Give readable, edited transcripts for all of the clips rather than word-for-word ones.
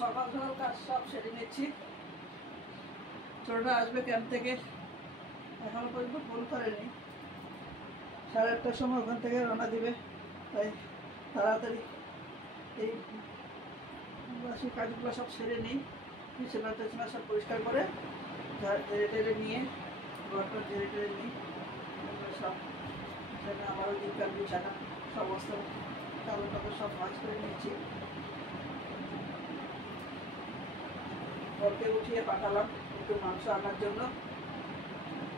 সকাল সকাল কাজ সব সেরে নিচ্ছি। ছোটটা আসবে ক্যাম্প থেকে, এখনো পর্যন্ত ফোন করেনি। 8:30টার সময় ওখান থেকে রওনা দিবে, তাই তাড়াতাড়ি এই বাসি কাজগুলো সব সেরে নিই। বিছানা টিছানা সব পরিষ্কার করে ঝেড়ে টেড়ে নিয়ে ঘরটা ঝেড়ে টেড়ে নিই সব। আমারও দিনকার বিছানা সমস্ত কাগজ টাগজ সব ভাঁজ করে নিচ্ছি। ওকে উঠিয়ে পাঠালাম একটু মাংস আনার জন্য।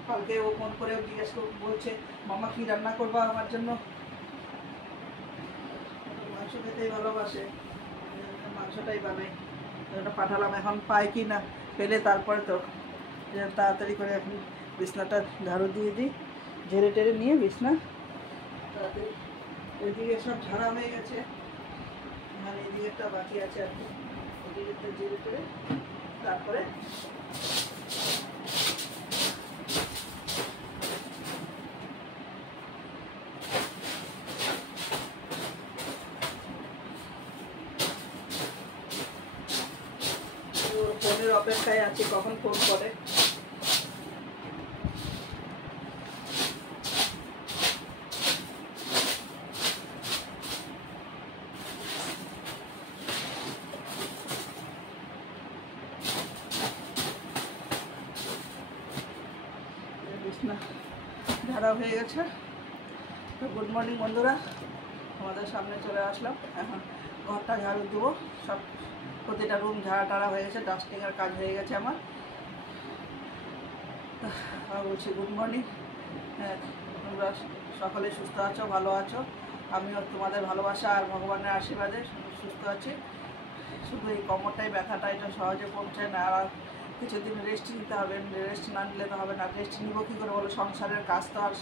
কালকে ও ফোন করে জিজ্ঞেস বলছে, মামা কি রান্না করবা আমার জন্য? মাংস খেতেই ভালোবাসে, মাংসটাই বানাই। ওটা পাঠালাম, এখন পাই কি না, পেলে তারপরে তো তাড়াতাড়ি করে এখন বিছনাটা ঝাড়ু দিয়ে দিই। ঝেড়ে টেড়ে নিয়ে বিছনা তাড়াতাড়ি ওইদিকে সব ঝাড়া হয়ে গেছে, মানে এইদিকে একটা বাকি আছে আর কি। ওইদিকে ঝেড়ে টেড়ে তারপরে ফোনের অপেক্ষায় আছি কখন ফোন করে। বিছনা ঝাড়া হয়ে গেছে। তো গুড মর্নিং বন্ধুরা, আমাদের সামনে চলে আসলাম। এখন ঘরটা ঝাড়ু দেবো, সব প্রতিটা রুম ঝাড়া টাড়া হয়ে গেছে, ডাস্টিংয়ের কাজ হয়ে গেছে আমার। বলছি গুড মর্নিং। তোমরা সকলে সুস্থ আছো, ভালো আছো। আমিও তোমাদের ভালোবাসা আর ভগবানের আশীর্বাদে সুস্থ আছি। শুধু এই কোমরটাই ব্যথাটা, এটা সহজে কমছে না। আর কিছুদিন রেস্ট নিতে হবে, রেস্ট না নিলে তো হবে না। রেস্ট নিব কী করে বলো? সংসারের কাজ তো আর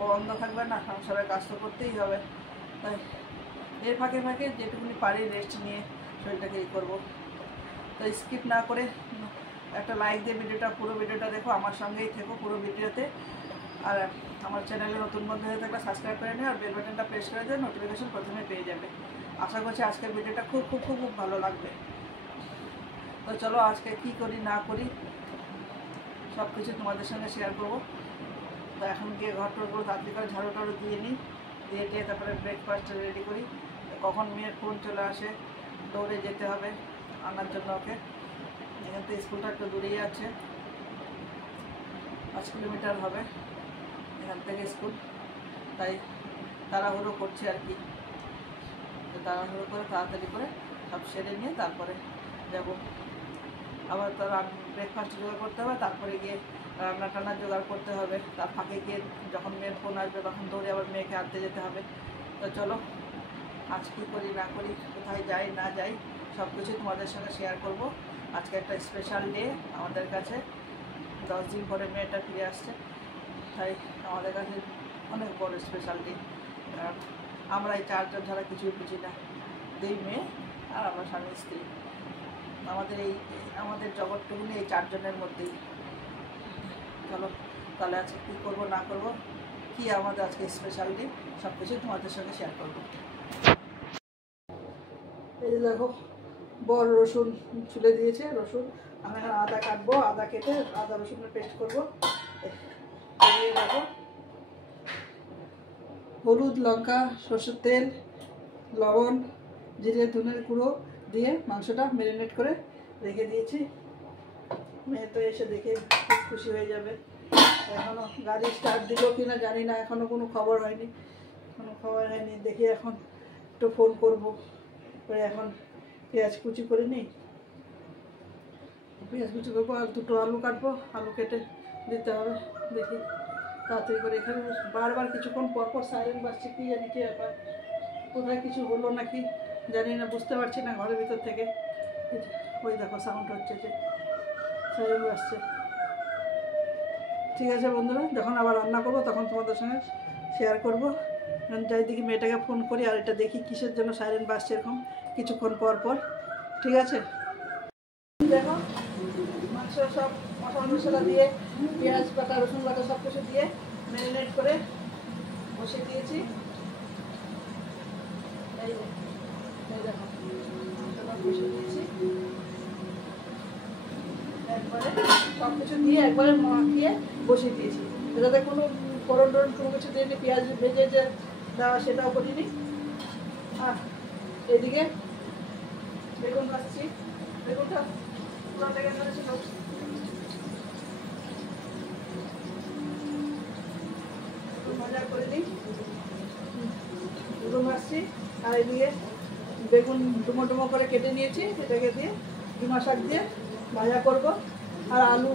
বন্ধ থাকবে না, সংসারের কাজ তো করতেই হবে। তাই এর ফাঁকে ফাঁকে যেটুকুনি পারি রেস্ট নিয়ে শরীরটাকে ই করবো। তো স্কিপ না করে একটা লাইক দিয়ে পুরো ভিডিওটা দেখো, আমার সঙ্গেই থেকো পুরো ভিডিওতে। আর আমার চ্যানেলে নতুন বন্ধু হয়ে থাকলে সাবস্ক্রাইব করে নিও, আর বেল বাটনটা প্রেস করে দিয়ে নোটিফিকেশন প্রথমে পেয়ে যাবে। আশা করছি আজকের ভিডিওটা খুব খুব খুব খুব ভালো লাগবে। তো চলো আজকে কী করি না করি সব কিছু তোমাদের সঙ্গে শেয়ার করবো। তো এখন গিয়ে ঘর টরগুলো তাড়াতাড়ি করে ঝাড়ু টাড়ু দিয়ে নিই, দিয়ে টিয়ে তারপরে ব্রেকফাস্টটা রেডি করি। কখন মেয়ের ফোন চলে আসে, দৌড়ে যেতে হবে আনার জন্য ওকে। এখান থেকে স্কুলটা একটু দূরেই আছে, 5 কিলোমিটার হবে এখান থেকে স্কুল। তাই তাড়াহুড়ো করছে আর কি। তো তাড়াহুড়ো করে তাড়াতাড়ি করে সব সেরে নিয়ে তারপরে যাব। আবার তো ব্রেকফাস্ট জোগাড় করতে হবে, তারপরে গিয়ে রান্না টান্না জোগাড় করতে হবে। তার ফাঁকে গিয়ে যখন মেয়ের ফোন আসবে তখন দৌড়ে আবার মেয়েকে আনতে যেতে হবে। তো চলো আজ কী করি না করি, কোথায় যাই না যাই সব কিছু তোমাদের সঙ্গে শেয়ার করব। আজকে একটা স্পেশাল ডে আমাদের কাছে, 10 দিন পরে মেয়েটা ফিরে আসছে, তাই আমাদের কাছে অনেক বড় স্পেশাল ডে। কারণ আমরা এই 4 জন ছাড়া কিছুই বুঝি না, 2 মেয়ে আর আমার স্বামী স্ত্রী। আমাদের জগৎটুকুনি এই 4 জনের মধ্যেই। চলো তাহলে আজকে কী করবো না করবো, কী আমাদের আজকে স্পেশাল ডে, সব কিছু তোমাদের সঙ্গে শেয়ার করবো। এই দেখো বড় রসুন ছুলে দিয়েছে, রসুন আমি এখন আদা কাটবো, আদা কেটে আদা রসুনের পেস্ট করবো। দেখো হলুদ, লঙ্কা, সরষের তেল, লবণ, জিরে ধনের গুঁড়ো দিয়ে মাংসটা ম্যারিনেট করে রেখে দিয়েছি। মেয়ে তো এসে দেখে খুব খুশি হয়ে যাবে। এখনও গাড়ি স্টার্ট দিল কি না জানি না, এখনও কোনো খবর হয়নি, দেখি এখন একটু ফোন করবো। করে এখন পেঁয়াজ কুচি করে নিই, পেঁয়াজ কুচি করবো আর 2টো আলু কাটবো, আলু কেটে দিতে হবে। দেখি তাড়াতাড়ি করে। এখানে বারবার কিছুক্ষণ পরপর সাইরেন বাজছে, কি জানি কি ব্যাপার, কোথায় কিছু হলো নাকি জানি না, বুঝতে পারছি না ঘরের ভিতর থেকে। ওই দেখো সাউন্ড হচ্ছে যে সাইরেন বাজছে। ঠিক আছে বন্ধুরা, যখন আবার রান্না করবো তখন তোমাদের সঙ্গে শেয়ার করবো। যাই দেখি মেয়েটাকে ফোন করি, আর এটা দেখি কিসের জন্য সাইরেন বাজছে এরকম কিছুক্ষণ পর পর। ঠিক আছে, দেখো মাংস সব মশলা মশলা দিয়ে পেঁয়াজ বাটা রসুন বাটা সব কিছু দিয়ে ম্যারিনেট করে বসে দিয়েছি। এই দেখো বসে দিয়েছি একবারে, সব কিছু দিয়ে একবারে মাখিয়ে বসিয়ে দিয়েছি, যাতে কোনো ফোড়ন টোড়ন কোনো কিছু দিয়ে পেঁয়াজ ভেজে যে দেওয়া সেটাও করিনি। আর এদিকে বেগুন ভাজছি, বেগুনটা পুরো লেগে ধরেছিল, ভাজা করে দিই, বেগুন ভাজছি। আর এদিকে বেগুন ডুমো ডুমো করে কেটে নিয়েছি, এটাকে দিয়ে ডিমা শাক দিয়ে ভাজা করব। আর আলু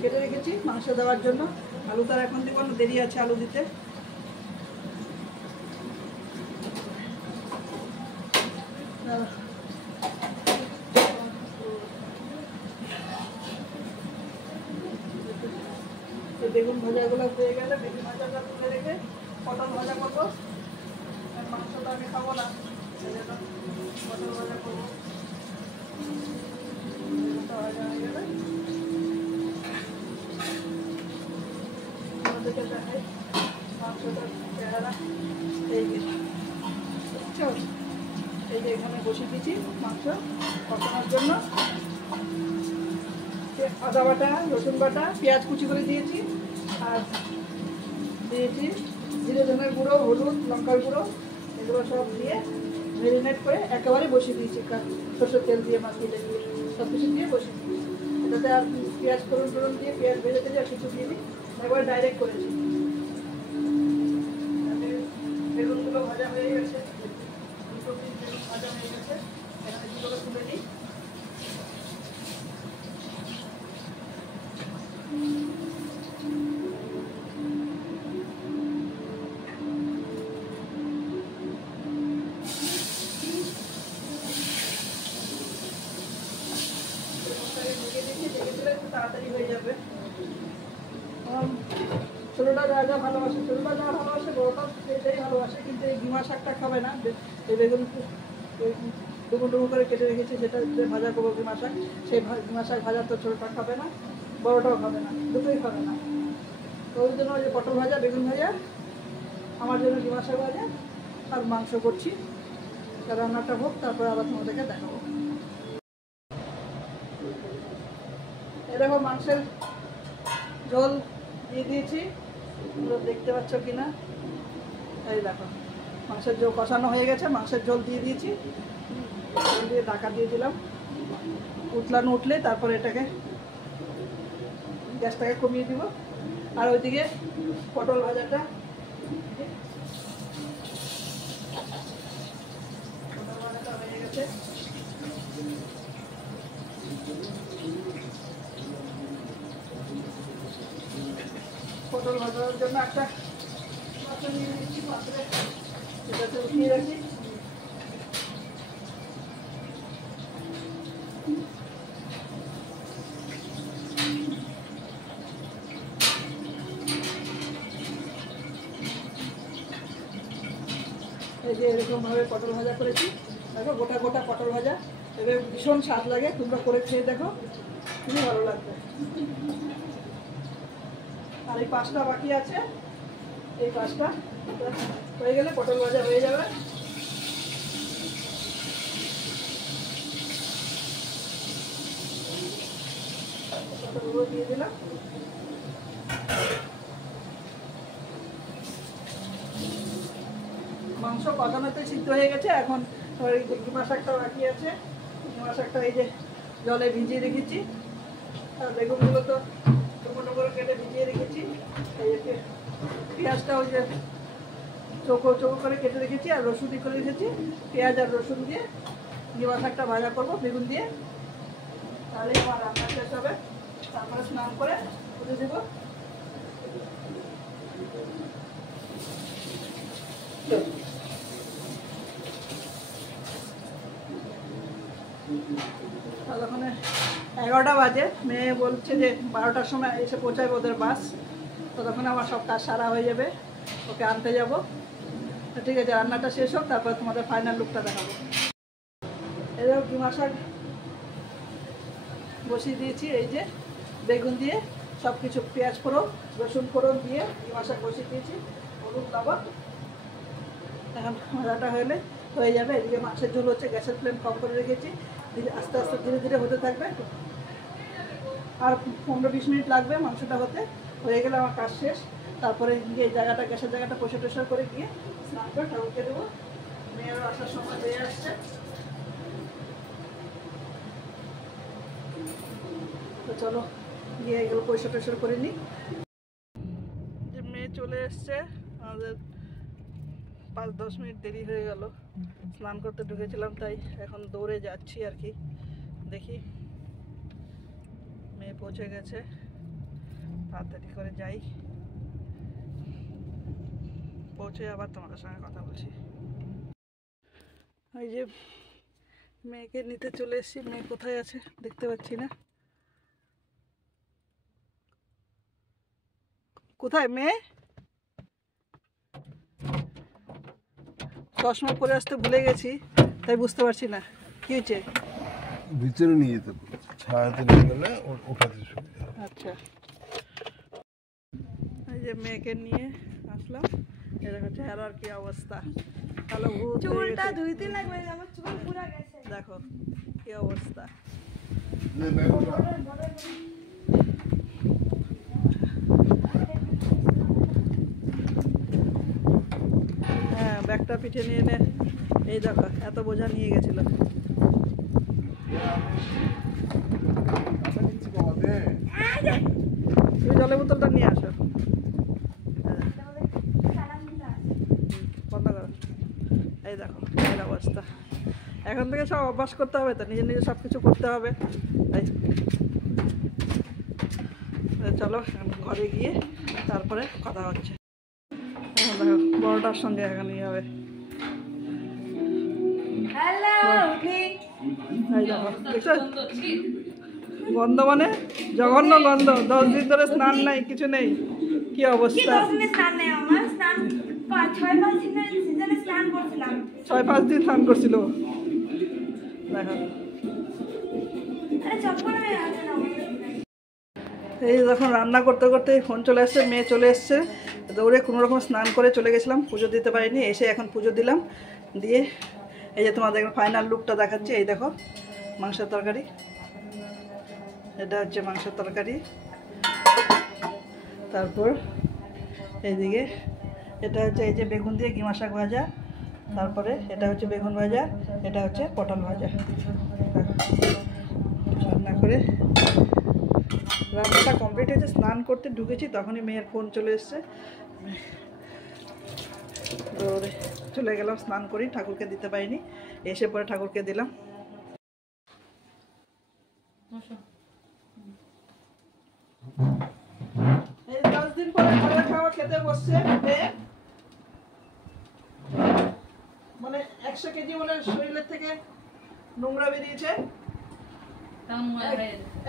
কেটে রেখেছি মাংস দেওয়ার জন্য, আলু তার এখন দিব না, দেরি আছে আলু দিতে। বেগুন ভাজাগুলো হয়ে গেলে বেগুন ভাজাটা তুলে রেখে পটল ভাজা করবো। মাংসটা আমি খাবো না, সেজন্য পটল ভাজা করবো। ভাজা হয়ে গেলে আমাদেরকে দেখাই মাংসটার চেহারা। এই যে বুঝছো, এই যে এখানে বসিয়ে দিয়েছি মাংস কষানোর জন্য। আদা বাটা, রসুন বাটা, পেঁয়াজ কুচি করে দিয়েছি, আর দিয়েছি জিরে ধনের গুঁড়ো, হলুদ, লঙ্কার গুঁড়ো, এগুলো সব দিয়ে ম্যারিনেট করে একেবারে বসিয়ে দিয়েছি। সরষের তেল দিয়ে, মাখিয়ে দিয়ে সব কিছু দিয়ে বসিয়ে দিয়েছি। এটাতে আর পেঁয়াজ ফোড়ন টোড়ন দিয়ে পেঁয়াজ ভেজে ভেজে আর কিছু দিয়ে দিই, একবারে ডাইরেক্ট করেছি। বেগুনগুলো ভাজা হয়ে গেছে, দুটো পিস বেগুন ভাজা হয়ে গেছে, এখানে দুটোকে তুলে নিই। তাড়াতাড়ি হয়ে যাবে। ছোটোটা যা যা ভালোবাসে, ছোটোটা যা ভালোবাসে বড়টা সেটাই ভালোবাসে, কিন্তু এই ডিমা শাকটা খাবে না। এই বেগুন ডুবো ডুবো করে কেটে রেখেছি, সেটা ভাজা করবো ডিমা শাক। সেই ডিমা শাক ভাজা তো ছোটোটা খাবে না, বড়টাও খাবে না, দুটোই খাবে না। তো ওই জন্য ওই যে পটল ভাজা, বেগুন ভাজা, আমার জন্য ডিমা শাক ভাজা আর মাংস করছি। রান্নাটা হোক, তারপরে আবার তোমাদেরকে দেখাবো। এরকম মাংসের ঝোল দিয়ে দিয়েছি, তোমরা দেখতে পাচ্ছ কিনা। এই দেখো মাংসের ঝোল কষানো হয়ে গেছে, মাংসের ঝোল দিয়ে দিয়েছি, দিয়ে ঢাকা দিয়ে দিলাম। উতলানো উঠলে তারপরে এটাকে গ্যাসটাকে কমিয়ে দিব। আর ওইদিকে পটল ভাজাটা, পটল ভাজাটা হয়ে গেছে। পটল ভাজার জন্য একটা পাত্র নিয়ে নিচ্ছি, পাত্রে এটাতে উঠিয়ে রাখি। এই যে এরকমভাবে পটল ভাজা করেছি, দেখো গোটা গোটা পটল ভাজা, এবার ভীষণ স্বাদ লাগে। তোমরা করে খেয়ে দেখো, খুবই ভালো লাগবে। আর এই পাঁচটা বাকি আছে, এই পাঁচটা হয়ে গেলে পটল ভাজা হয়ে যাবে। পটলগুলো দিয়ে দিলাম। মাংস কষানোতে সিদ্ধ হয়ে গেছে, এখন ডিমা শাকটা বাকি আছে। ডিমা শাকটা এই যে জলে ভিজিয়ে রেখেছি, আর বেগুনগুলো তো টুকরো টুকরো কেটে ভিজিয়ে রেখেছি। এই যে পেঁয়াজটা ওই যে চৌকো চৌকো করে কেটে রেখেছি, আর রসুন করে রেখেছি। পেঁয়াজ আর রসুন দিয়ে ডিমা শাকটা ভাজা করবো বেগুন দিয়ে, তাহলে আমার রান্না শেষ হবে। তারপরে স্নান করে পুজো দেবো। ততক্ষণে 11টা বাজে, মেয়ে বলছে যে 12টার সময় এসে পৌঁছাবে ওদের বাস, ততক্ষণে আমার সব কাজ সারা হয়ে যাবে, ওকে আনতে যাব। ঠিক আছে, রান্নাটা শেষ হোক, তারপরে তোমাদের ফাইনাল লুকটা দেখাবো। এরকম ডিমা শাক বসিয়ে দিয়েছি, এই যে বেগুন দিয়ে সব কিছু পেঁয়াজ ফোড়ন, রসুন ফোড়ন দিয়ে ডিমা শাক বসিয়ে দিয়েছি, হলুদ লবণ। এখন ভাজাটা হলে হয়ে যাবে। এদিকে মাছের ঝোল হচ্ছে, গ্যাসের ফ্লেম কম করে রেখেছি, আস্তে আস্তে ধীরে ধীরে হতে থাকবে। আর 15-20 মিনিট লাগবে মাংসটা হতে। হয়ে গেলে আমার কাজ শেষ। তারপরে গিয়ে জায়গাটা, গ্যাসের জায়গাটা পরিষ্কার করে গিয়ে স্নান করে ঠাকুরকে দেবো। মেয়েরও আসার সময় হয়ে আসছে, তো চলো গিয়ে এগুলো পরিষ্কার করে নিই। যে মেয়ে চলে এসছে, আমাদের 5-10 মিনিট দেরি হয়ে গেল। স্নান করতে ঢুকেছিলাম, তাই এখন দৌড়ে যাচ্ছি আর কি। দেখি মেয়ে পৌঁছে গেছে, তাড়াতাড়ি করে যাই, পৌঁছে আবার তোমাদের সঙ্গে কথা বলছি। এই যে মেয়েকে নিতে চলে এসেছি, মেয়ে কোথায় আছে দেখতে পাচ্ছি না। কোথায় মেয়ে? চশমা পরে আসতে ভুলে গেছি, তাই বুঝতে পারছি না কি হয়েছে। ভিতরে নিয়ে যেতে, ছায়াতে নিয়ে গেলে ওঠাতে সুবিধা। আচ্ছা, এই যে মেয়েকে নিয়ে আসলাম। এরকম চেহারার কি অবস্থা, কালো ভূত। চুলটা ধুইতে লাগবে, আমার চুল পুরো গেছে। দেখো কি অবস্থা। হ্যাঁ, ব্যাগটা পিঠে নিয়ে নে। এই দেখো এত বোঝা নিয়ে গেছিল। তুমি জলের বোতলটা নিয়ে আসো। বন্ধ করো। এই দেখো এর অবস্থা। এখন থেকে সব অভ্যাস করতে হবে, তো নিজে নিজে সব কিছু করতে হবে। তাই চলো ঘরে গিয়ে তারপরে কথা হচ্ছে। এখন দেখো বড়টার সঙ্গে এখন ইয়ে হবে। এই দেখো দেখছো গন্ধ, মানে জঘন্য গন্ধ। 10 দিন ধরে স্নান নাই, কিছু নেই, কি অবস্থা। 6-5 দিন স্নান করছিল। দেখো এই যখন রান্না করতে করতে ফোন চলে আসছে, মেয়ে চলে এসছে, দৌড়ে কোনোরকম স্নান করে চলে গেছিলাম, পুজো দিতে পারিনি। এসে এখন পুজো দিলাম, দিয়ে এই যে তোমাদের ফাইনাল লুকটা দেখাচ্ছি। এই দেখো মাংসের তরকারি, এটা হচ্ছে মাংসের তরকারি। তারপর এইদিকে এটা হচ্ছে এই যে বেগুন দিয়ে কিমা শাক ভাজা। তারপরে এটা হচ্ছে বেগুন ভাজা, এটা হচ্ছে পটল ভাজা। রান্না করে রান্নাটা কমপ্লিট হয়েছে, স্নান করতে ঢুকেছি তখনই মেয়ের ফোন চলে এসছে। দৌড়ে চলে গেলাম স্নান করি, ঠাকুরকে দিতে পারিনি, এসে পরে ঠাকুরকে দিলাম। এই 10 দিন পরে ঘরের খাওয়া খেতে বসছে, মানে 100 কেজি বলে শরীরের থেকে নোংরা বেরিয়েছে।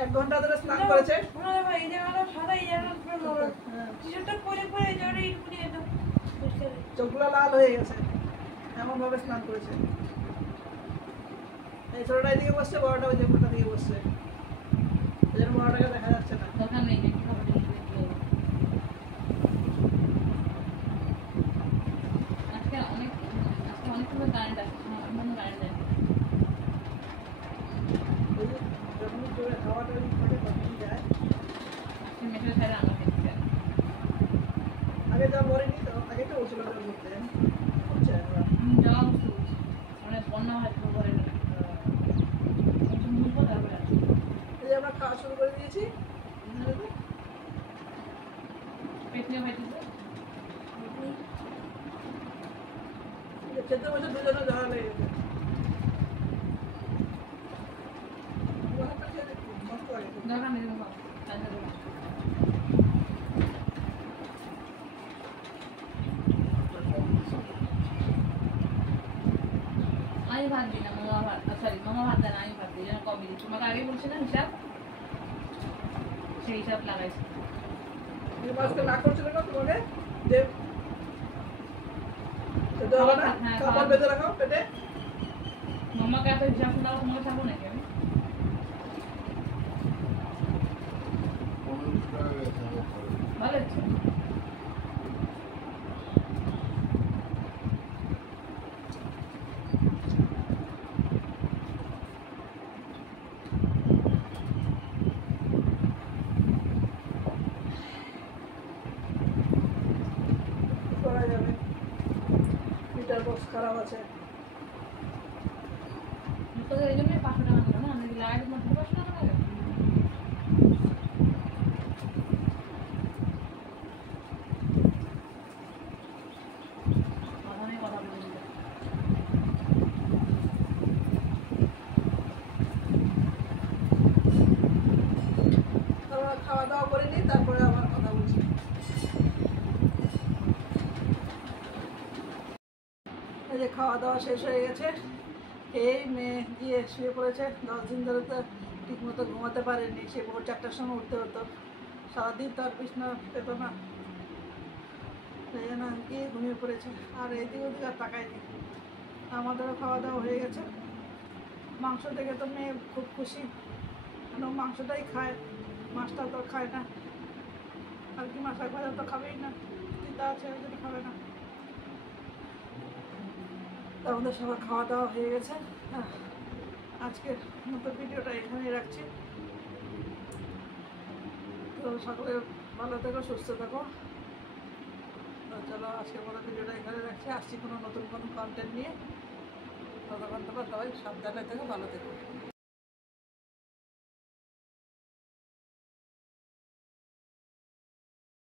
1 ঘন্টা ধরে স্নান করেছে। চোখগুলো লাল হয়ে গেছে, এমন ভাবে স্নান করেছে। এই ছোটটা এদিকে বসছে, বড়টা ওই যে কোটা দিকে বসছে, এই জন্য বড়টাকে দেখা যাচ্ছে না। আগে যা বলেনি তো, আগে তো উঠছিল করতে আমরা খাওয়া শুরু করে দিয়েছি। খেতে বসে দুজনে ঝাড়া লেগে গেছে। আমি ভাত দিই না, মামা ভাত, সরি মামা ভাত দেয় না, আমি ভাত দিই, যেন কম দিই। তোমাকে আগে বলছি না হিসাব, সেই হিসাব লাগাইছি। না করছিল না তোমাকে দেব খেতে হবে না, খাবার বেঁধে রাখো পেটে। মামাকে এত হিসাব শোনাবো, তোমাকে ছাড়বো নাকি আমি? ভালো হচ্ছে। মিটার বক্স খারাপ আছে। তোদের এই জন্যই 500 টাকা দিল না, নাকি লাইট মাত্র 500 টাকা লাগে? কথা নেই, কথা বলে দিল। তারপরে খাওয়া দাওয়া করে নিই, তারপরে আবার কথা বলছি। এই যে খাওয়া দাওয়া শেষ হয়ে গেছে, এই মেয়ে গিয়ে শুয়ে পড়েছে। 10 দিন ধরে তো ঠিক মতো ঘুমাতে পারেনি, সে ভোর 4টার সময় উঠতে হতো, সারাদিন তার বিছানা পেত না, সেই জন্য গিয়ে ঘুমিয়ে পড়েছে। আর এদিক ওদিক আর তাকায়নি। আমাদেরও খাওয়া দাওয়া হয়ে গেছে। মাংস দেখে তো মেয়ে খুব খুশি, কেন মাংসটাই খায়, মাছটা তো খায় না। আর কি মাছ ভাজা তো খাবেই না, চিন্তা আছে ওই জন্য খাবে না। আমাদের সবার খাওয়া দাওয়া হয়ে গেছে। আজকের মতো ভিডিওটা এখানেই রাখছি। তো সকলে ভালো থেকো, সুস্থ থেকো। তো চলো আজকের মতো ভিডিওটা এখানে রাখছি, আসছি কোনো নতুন কোনো কন্টেন্ট নিয়ে। ততক্ষণ তোমরা সবাই সাবধানে থেকো, ভালো থেকো।